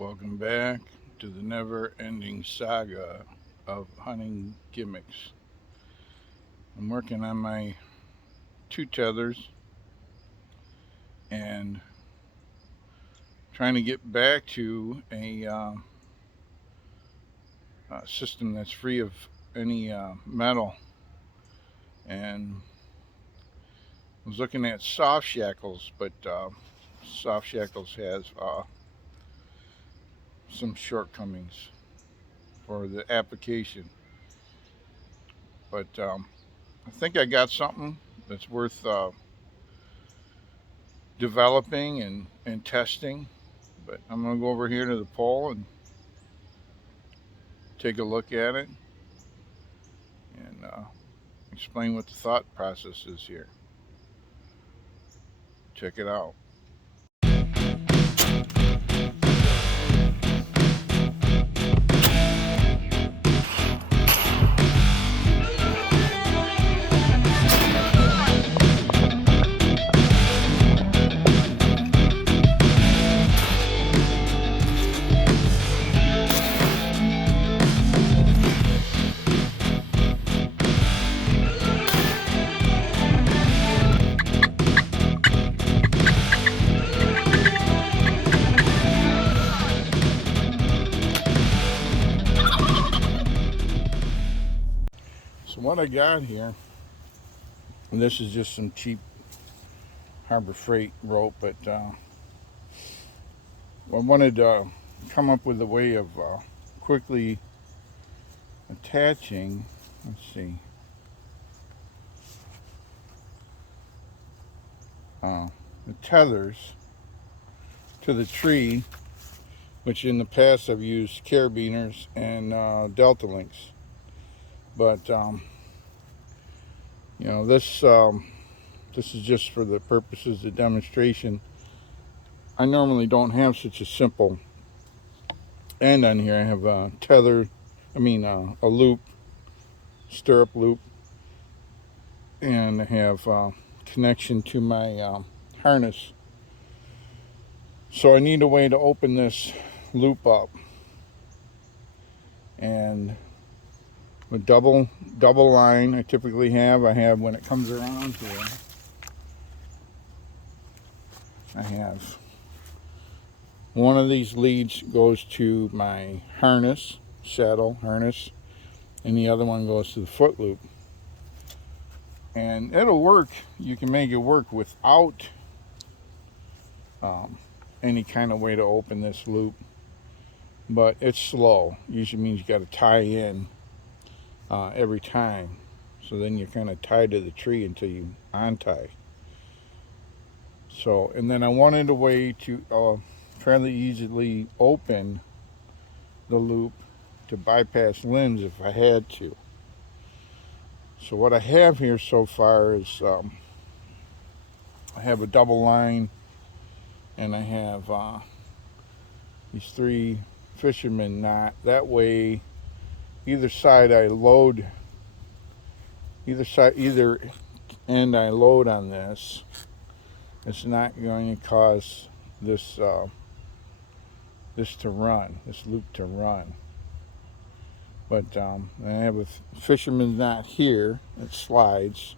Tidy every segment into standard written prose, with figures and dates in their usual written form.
Welcome back to the never ending saga of hunting gimmicks. I'm working on my two tethers and trying to get back to a system that's free of any metal. And I was looking at soft shackles, but soft shackles has some shortcomings for the application. But I think I got something that's worth developing and testing. But I'm going to go over here to the pole and take a look at it and explain what the thought process is here. Check it out. So what I got here, and this is just some cheap Harbor Freight rope, but I wanted to come up with a way of quickly attaching, let's see, the tethers to the tree, which in the past I've used carabiners and delta links. But this is just for the purposes of demonstration. I normally don't have such a simple end on here. I have a tether, a loop, stirrup loop, and I have connection to my harness. So I need a way to open this loop up, and a double line I typically have. I have, when it comes around here, I have one of these leads goes to my harness, saddle harness, and the other one goes to the foot loop. And it'll work. You can make it work without any kind of way to open this loop, but it's slow. Usually means you got to tie in every time. So then you're kind of tied to the tree until you untie. So, and then I wanted a way to fairly easily open the loop to bypass limbs if I had to. So what I have here so far is I have a double line, and I have these three fisherman knot. That way, either end I load on this, it's not going to cause this loop to run. But I have a fisherman knot here that slides,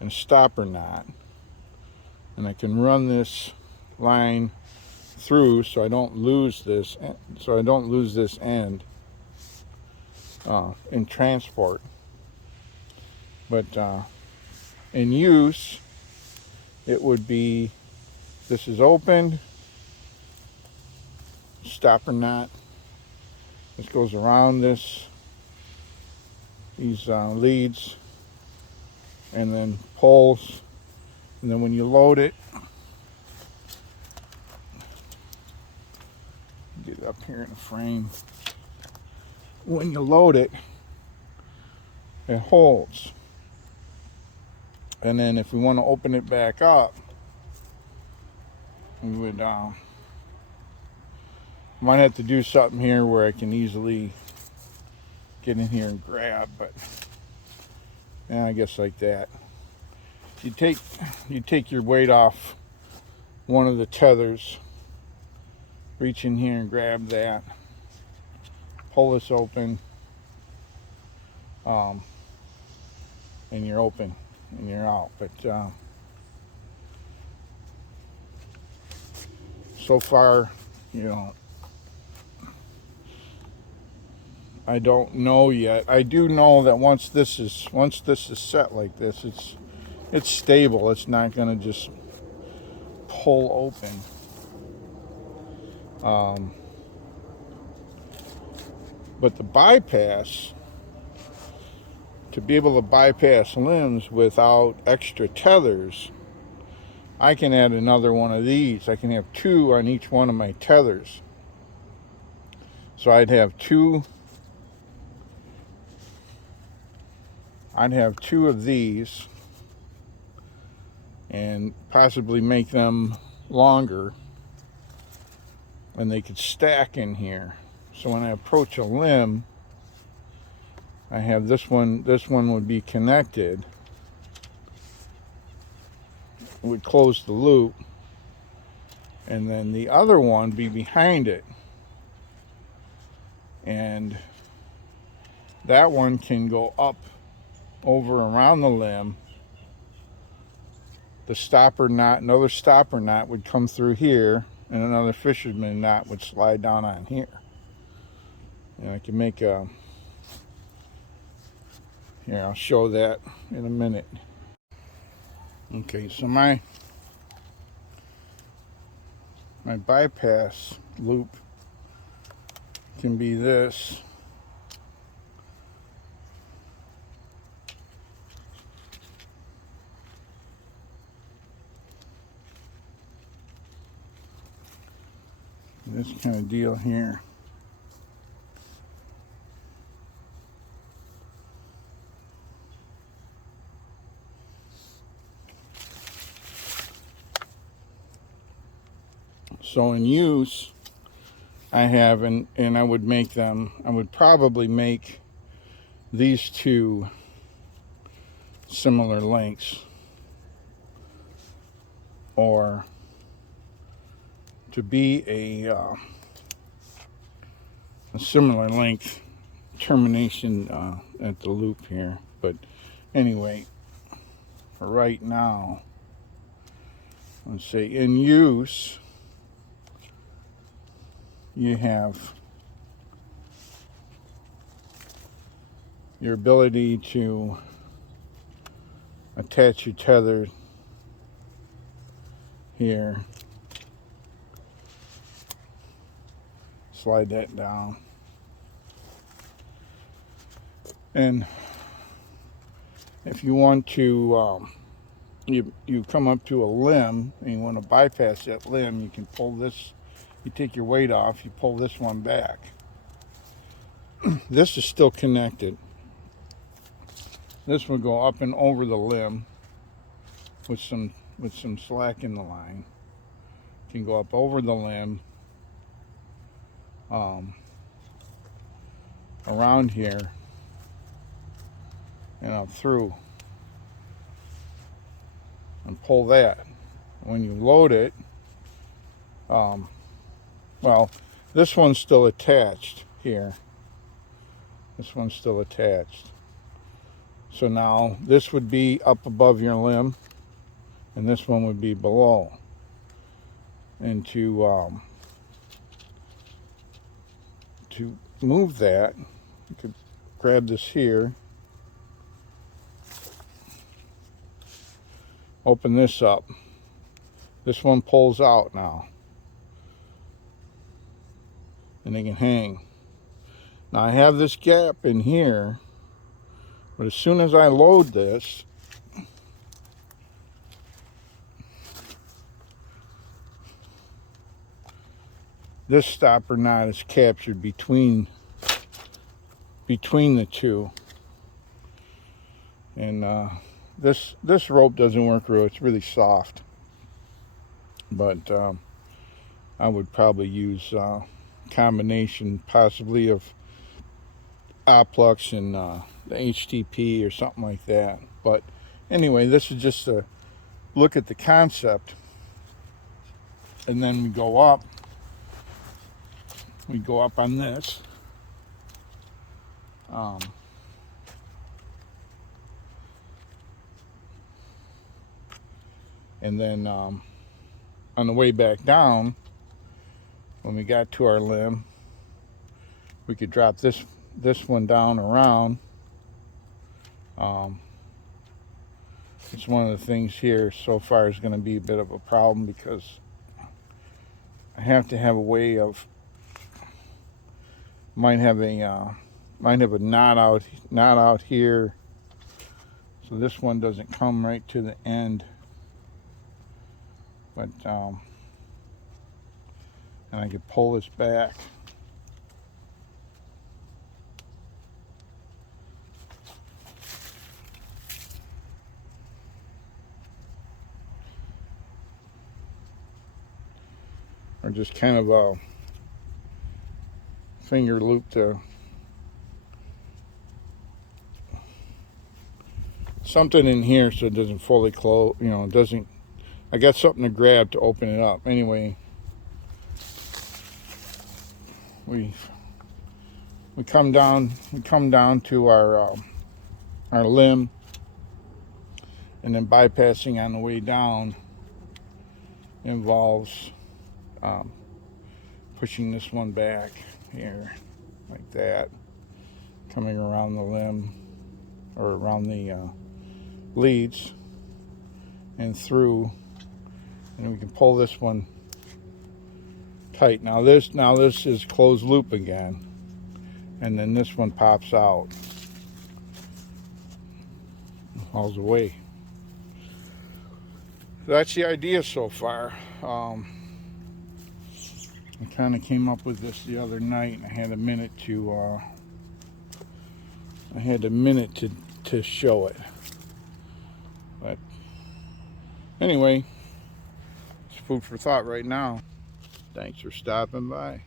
and a stopper knot, and I can run this line through so I don't lose this end in transport. But in use, it would be, this is open, stopper knot. This goes around these leads, and then pulls, and then when you load it, get it up here in the frame. When you load it, it holds. And then if we want to open it back up, we would might have to do something here where I can easily get in here and grab, but yeah, I guess like that. You take your weight off one of the tethers, reach in here and grab that, pull this open, and you're open and you're out. But so far, you know, I don't know yet. I do know that once this is set like this, it's stable. It's not going to just pull open. But the bypass, to be able to bypass limbs without extra tethers, I can add another one of these. I can have 2 on each one of my tethers. So I'd have two of these and possibly make them longer, and they could stack in here. So when I approach a limb, I have this one would be connected. It would close the loop, and then the other one be behind it. And that one can go up over around the limb. The stopper knot, another stopper knot would come through here, and another fisherman knot would slide down on here. And I can make a, here, I'll show that in a minute. Okay, so my bypass loop can be this. This kind of deal here. So in use, I have, and I would make them, I would probably make these 2 similar lengths, or to be a similar length termination at the loop here. But anyway, for right now, let's say in use, you have your ability to attach your tether here, slide that down, and if you want to you come up to a limb and you want to bypass that limb, you can pull this, you take your weight off, you pull this one back. This is still connected. This will go up and over the limb with some slack in the line. You can go up over the limb, around here, and up through, and pull that. When you load it, well, this one's still attached here. This one's still attached. So now this would be up above your limb, and this one would be below. And to move that, you could grab this here, open this up. This one pulls out now, and they can hang. Now I have this gap in here, but as soon as I load this, this stopper knot is captured between the 2. And this rope doesn't work real. It's really soft. But I would probably use a combination possibly of Oplux and the HTP or something like that. But anyway, this is just a look at the concept. And then we go up we go up on this. And then on the way back down, when we got to our limb, we could drop this one down around. It's one of the things here so far is going to be a bit of a problem because I have to have a way of might have a knot out here, so this one doesn't come right to the end. But and I could pull this back. Or just kind of a finger loop to something in here so it doesn't fully close, you know, it doesn't, I got something to grab to open it up. Anyway, we come down to our limb, and then bypassing on the way down involves pushing this one back here like that, coming around the limb or around the leads and through, and we can pull this one tight. Now this is closed loop again, and then this one pops out, falls away. That's the idea so far. I kind of came up with this the other night, and I had a minute to show it. But anyway, it's food for thought right now. Thanks for stopping by.